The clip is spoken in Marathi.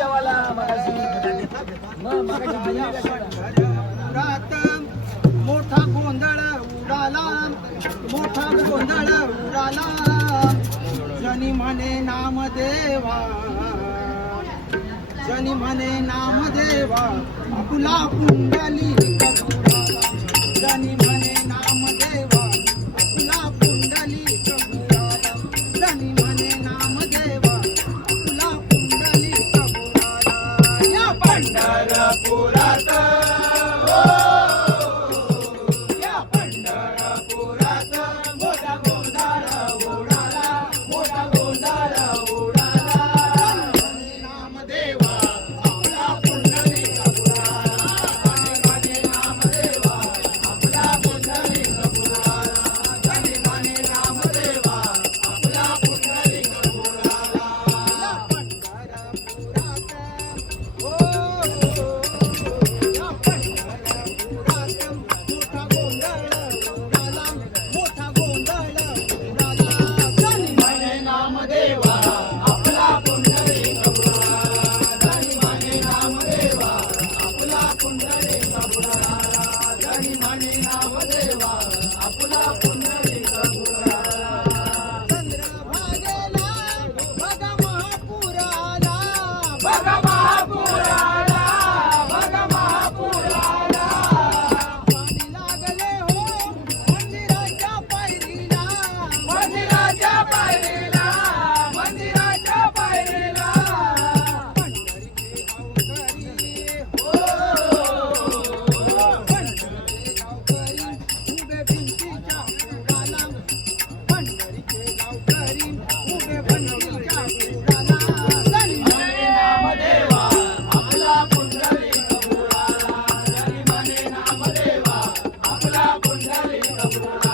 देवाला मोठा गोंधळ उडाला. मोठा गोंधळ उडाला. जनी म्हणे नाम देवा जनी म्हणे नाम देवा आपला कुंडली. जनी Narapura. Thank you.